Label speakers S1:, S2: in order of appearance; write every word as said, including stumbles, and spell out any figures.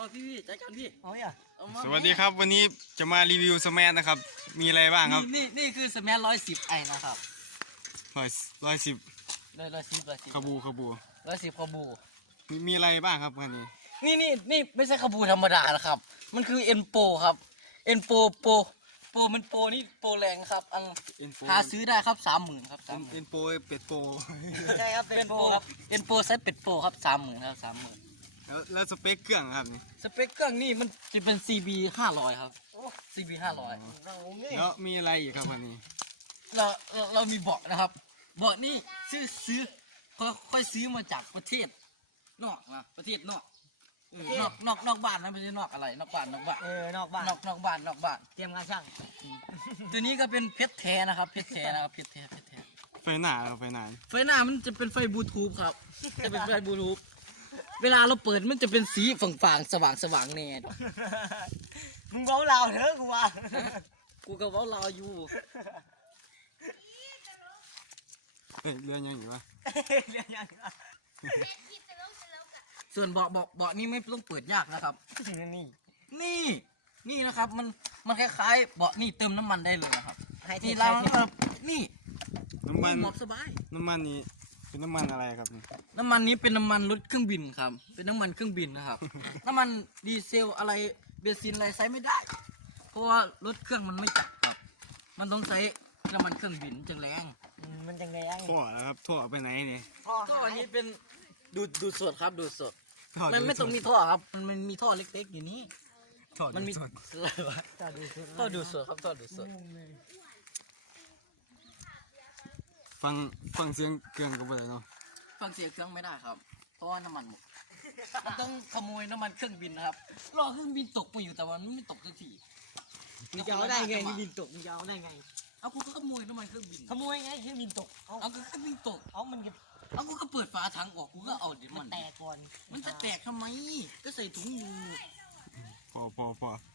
S1: พี่พี่จัดการพี่
S2: เอาเนี่ย
S1: เอามา
S3: สวัสดีครับวันนี้จะมารีวิวสแมนนะครับ มีอะไรบ้างครับ
S1: นี่นี่นี่คือสแมนร้อยสิบไอนะครับ
S3: ร้อยร้อยสิบ
S1: ร้อยร้อยสิบร้อยสิบ
S3: ขบูขบู
S1: ร้อยสิบขบู
S3: มีมีอะไรบ้างครับคันนี้
S1: นี่นี่นี่ไม่ใช่ขบูธรรมดานะครับ มันคือเอ็นโปครับเอ็นโปโปโปมันโปนี่โปแรงครับอัง
S3: เอ็นโป
S1: หาซื้อได้ครับสามหมื่นครับสามหมื่
S3: เอ็
S1: น
S3: นโปเป็ดโป
S2: ใช่ครับเป็
S1: เป็น น
S2: โป
S1: โป
S2: ค
S1: ค
S2: รั
S1: รับ บเอ็นโปไซส์เป็ดโปครับสามหมื่นครับสามหมื่น
S3: แล้วแล้วสเปคเครื่องครับนี่
S1: สเปคเครื่องนี่มันจะเป็น ซี บี ห้าร้อยครับ ซี บี ห้าร้อย
S2: เราเนี่ย
S3: แล้วมีอะไรอีกครับคันนี้
S1: เราเราเรามีเบาะนะครับเบาะนี่ซื้อซื้อค่อยค่อยซื้อมาจากประเทศนอกนะประเทศนอกเออนอกนอกนอกบ้านนะไม่ใช่นอกอะไรนอกบ้านนอกบ้าน
S2: เออนอกบ้าน
S1: นอกนอกบ้านนอกบ้าน
S2: เตรียมงานช่าง
S1: ตัวนี้ก็เป็นเพชรแท้นะครับเพชรแท้นะครับเพชรแท้เพชรแท้
S3: ไฟหน้าครับไฟหน้า
S1: ไฟหน้ามันจะเป็นไฟบลูทูธครับจะเป็นไฟบลูทูธเวลาเราเปิดมันจะเป็นสีฝ่างๆสว่างสว่างๆแน่
S2: มึงเบาเราเถอะกูว่า
S1: กูก็เว้าเราอยู่
S3: เอ้ยเรือยังอยู่วะ
S2: เรียนยังอ่ะ
S1: ส่วนเบาะเบาะเบาะนี่ไม่ต้องเปิดยากนะครับ
S2: นี่
S1: นี่นี่นะครับมันมันคล้ายๆเบาะนี่เติมน้ำมันได้เลยนะครับ
S2: ให้เท
S1: นี่
S2: ส
S1: เรา
S2: ให้เทส
S1: นี่
S3: น้ำมัน
S1: หมอบสบาย
S3: น้ำมันนี้เป็นน้ำมันอะไรครับนี่
S1: น้ำมันนี้เป็นน้ำมันรถเครื่องบินครับ เป็นน้ำมันเครื่องบินนะครับ น้ำมันดีเซลอะไรเบนซินอะไรใช้ไม่ได้ เพราะว่ารถเครื่องมันไม่จัดครับ มันต้องใช้น้ำมันเครื่องบินจึงแรง
S2: อืมมันจังไงอ่ะ
S3: ท่อแล้วครับท่อไปไหนนี่
S2: พ่อ
S1: ท่ออันนี้เป็นดูดดูดสดครับดูดสด
S3: ท่อ
S1: มันไม่ต้องมีท่อครับ มันมันมีท่อเล็กๆอยู่นี้
S3: ท่อ
S1: มันมี
S3: ดูด
S1: อะไรวะ
S2: ต่อดูสุด
S1: ท่อดูดสดครับท่อดูดสด
S3: ฟังฟังเสียงเครื่องก็ไปเลยเนาะ
S1: ฟังเสียงเครื่องไม่ได้ครับ เพราะว่าน้ำมันหมดมันต้องขโมยน้ำมันเครื่องบินนะครับรอเครื่องบินตกไปอยู่แต่ว่ามันไม่ตกสักที
S2: มึงจะเอาได้ไงนี่บินตกมึงจะเอาได้ไง
S1: เอากูก็ขโมยน้ำมันเครื่องบิน
S2: ขโมยไงคือบินตกเอา
S1: เอาก็เครื่องบินตก
S2: เอามันจะ
S1: เอากูก็เปิดฝาถังออกกูก็เอาเดี๋ยว
S2: มั
S1: มัน น
S2: แตกก่อน
S1: มันจะแตกทำไม ก็ใส่ถุงอยู่
S3: พอพอพอ